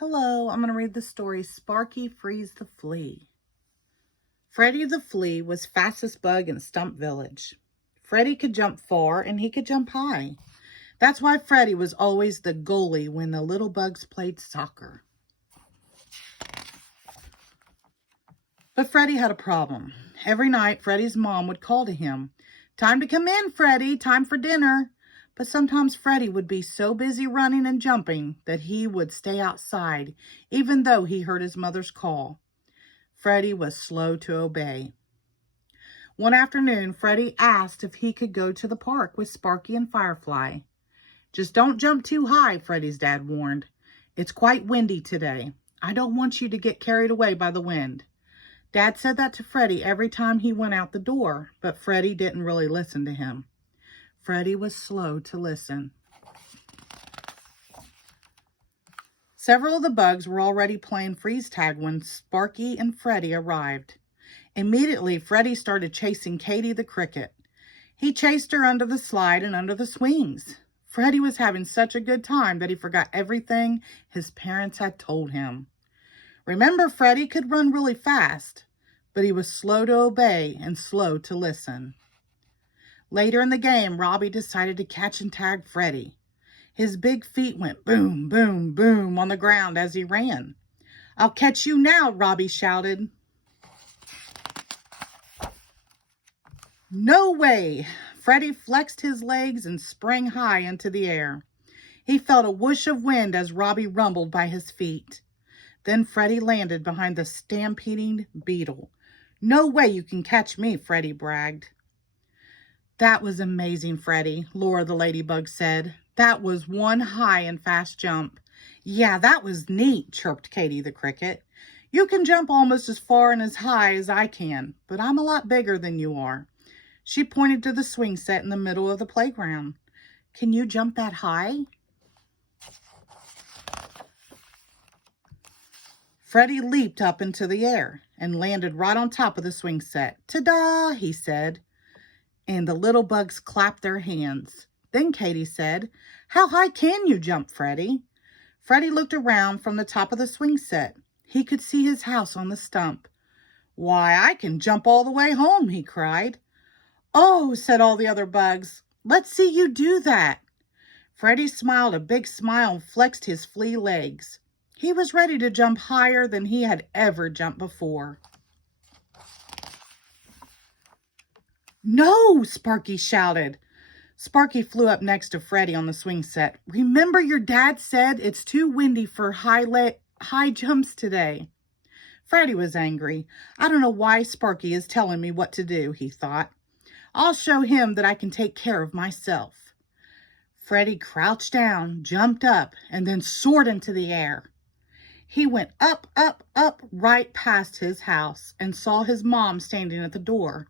Hello, I'm going to read the story Sparky Frees the Flea. Freddy the Flea was fastest bug in Stump Village. Freddy could jump far and he could jump high. That's why Freddy was always the goalie when the little bugs played soccer. But Freddy had a problem. Every night, Freddy's mom would call to him, "Time to come in, Freddy, time for dinner." But sometimes Freddy would be so busy running and jumping that he would stay outside, even though he heard his mother's call. Freddy was slow to obey. One afternoon, Freddy asked if he could go to the park with Sparky and Firefly. "Just don't jump too high," Freddy's dad warned. "It's quite windy today. I don't want you to get carried away by the wind." Dad said that to Freddy every time he went out the door, but Freddy didn't really listen to him. Freddy was slow to listen. Several of the bugs were already playing freeze tag when Sparky and Freddy arrived. Immediately, Freddy started chasing Katie the cricket. He chased her under the slide and under the swings. Freddy was having such a good time that he forgot everything his parents had told him. Remember, Freddy could run really fast, but he was slow to obey and slow to listen. Later in the game, Robbie decided to catch and tag Freddy. His big feet went boom, boom, boom on the ground as he ran. "I'll catch you now," Robbie shouted. "No way!" Freddy flexed his legs and sprang high into the air. He felt a whoosh of wind as Robbie rumbled by his feet. Then Freddy landed behind the stampeding beetle. "No way you can catch me," Freddy bragged. "That was amazing, Freddy," Laura the ladybug said. "That was one high and fast jump." "Yeah, that was neat," chirped Katie the cricket. "You can jump almost as far and as high as I can, but I'm a lot bigger than you are." She pointed to the swing set in the middle of the playground. "Can you jump that high?" Freddy leaped up into the air and landed right on top of the swing set. "Ta-da!" he said. And the little bugs clapped their hands. Then Katie said, "How high can you jump, Freddy?" Freddy looked around from the top of the swing set. He could see his house on the stump. "Why, I can jump all the way home," he cried. "Oh," said all the other bugs, "let's see you do that." Freddy smiled a big smile and flexed his flea legs. He was ready to jump higher than he had ever jumped before. "No!" Sparky shouted. Sparky flew up next to Freddy on the swing set. "Remember your dad said it's too windy for high jumps today." Freddy was angry. "I don't know why Sparky is telling me what to do," he thought. "I'll show him that I can take care of myself." Freddy crouched down, jumped up, and then soared into the air. He went up, up, up, right past his house and saw his mom standing at the door.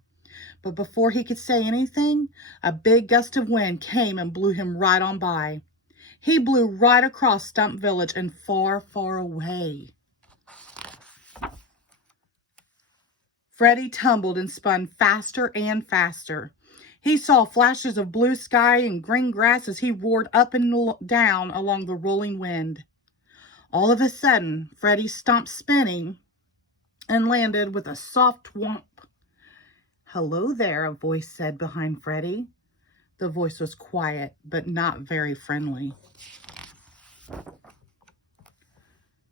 But before he could say anything, a big gust of wind came and blew him right on by. He blew right across Stump Village and far, far away. Freddy tumbled and spun faster and faster. He saw flashes of blue sky and green grass as he roared up and down along the rolling wind. All of a sudden, Freddy stopped spinning and landed with a soft whomp. "Hello there," a voice said behind Freddy. The voice was quiet, but not very friendly.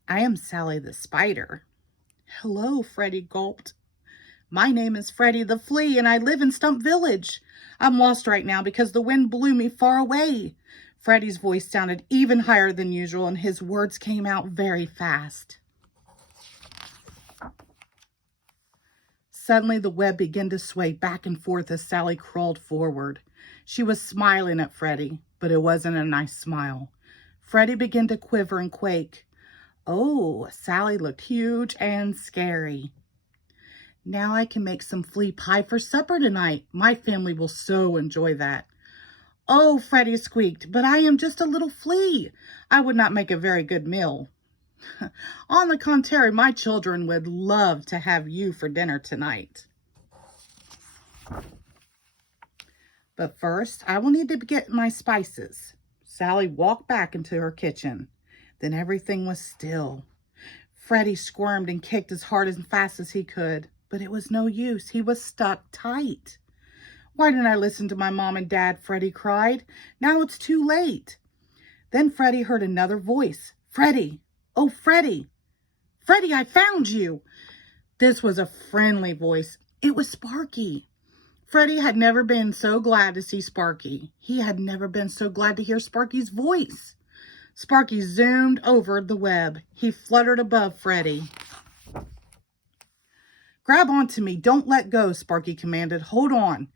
"I am Sally the Spider." "Hello," Freddy gulped. "My name is Freddy the Flea, and I live in Stump Village. I'm lost right now because the wind blew me far away." Freddy's voice sounded even higher than usual, and his words came out very fast. Suddenly, the web began to sway back and forth as Sally crawled forward. She was smiling at Freddy, but it wasn't a nice smile. Freddy began to quiver and quake. Oh, Sally looked huge and scary. "Now I can make some flea pie for supper tonight. My family will so enjoy that." "Oh," Freddy squeaked, "but I am just a little flea. I would not make a very good meal." "On the contrary, my children would love to have you for dinner tonight. But first, I will need to get my spices." Sally walked back into her kitchen. Then everything was still. Freddy squirmed and kicked as hard and fast as he could, but it was no use. He was stuck tight. Why didn't I listen to my mom and dad? Freddy cried. Now it's too late. Then Freddy heard another voice. Freddy! Oh, Freddy! Freddy, I found you! This was a friendly voice. It was Sparky. Freddy had never been so glad to see Sparky. He had never been so glad to hear Sparky's voice. Sparky zoomed over the web. He fluttered above Freddy. Grab onto me. Don't let go, Sparky commanded. Hold on.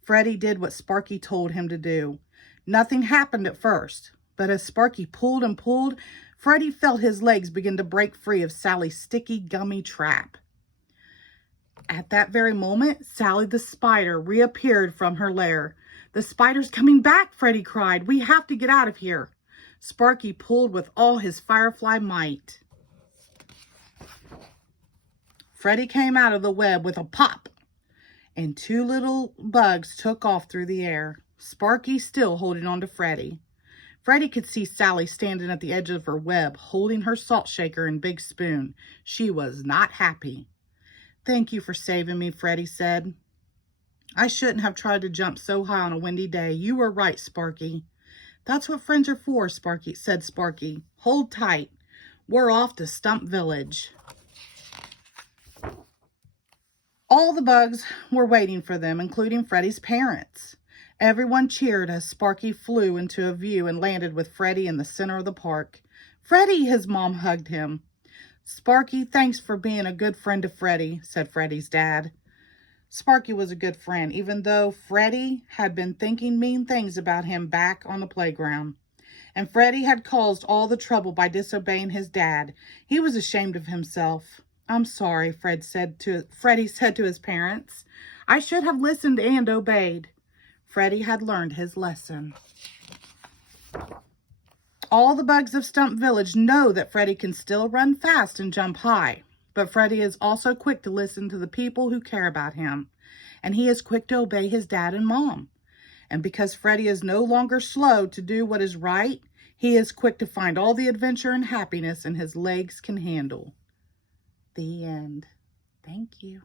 Freddy did what Sparky told him to do. Nothing happened at first, but as Sparky pulled and pulled, Freddy felt his legs begin to break free of Sally's sticky, gummy trap. At that very moment, Sally the spider reappeared from her lair. The spider's coming back, Freddy cried. We have to get out of here. Sparky pulled with all his firefly might. Freddy came out of the web with a pop, and two little bugs took off through the air, Sparky still holding on to Freddy. Freddy could see Sally standing at the edge of her web, holding her salt shaker and big spoon. She was not happy. Thank you for saving me, Freddy said. I shouldn't have tried to jump so high on a windy day. You were right, Sparky. That's what friends are for, Sparky, said Sparky. Hold tight. We're off to Stump Village. All the bugs were waiting for them, including Freddy's parents. Everyone cheered as Sparky flew into a view and landed with Freddy in the center of the park. Freddy, his mom hugged him. Sparky, thanks for being a good friend to Freddy, said Freddy's dad. Sparky was a good friend, even though Freddy had been thinking mean things about him back on the playground. And Freddy had caused all the trouble by disobeying his dad. He was ashamed of himself. I'm sorry, Freddy said to his parents. I should have listened and obeyed. Freddy had learned his lesson. All the bugs of Stump Village know that Freddy can still run fast and jump high. But Freddy is also quick to listen to the people who care about him. And he is quick to obey his dad and mom. And because Freddy is no longer slow to do what is right, he is quick to find all the adventure and happiness his legs can handle. The end. Thank you.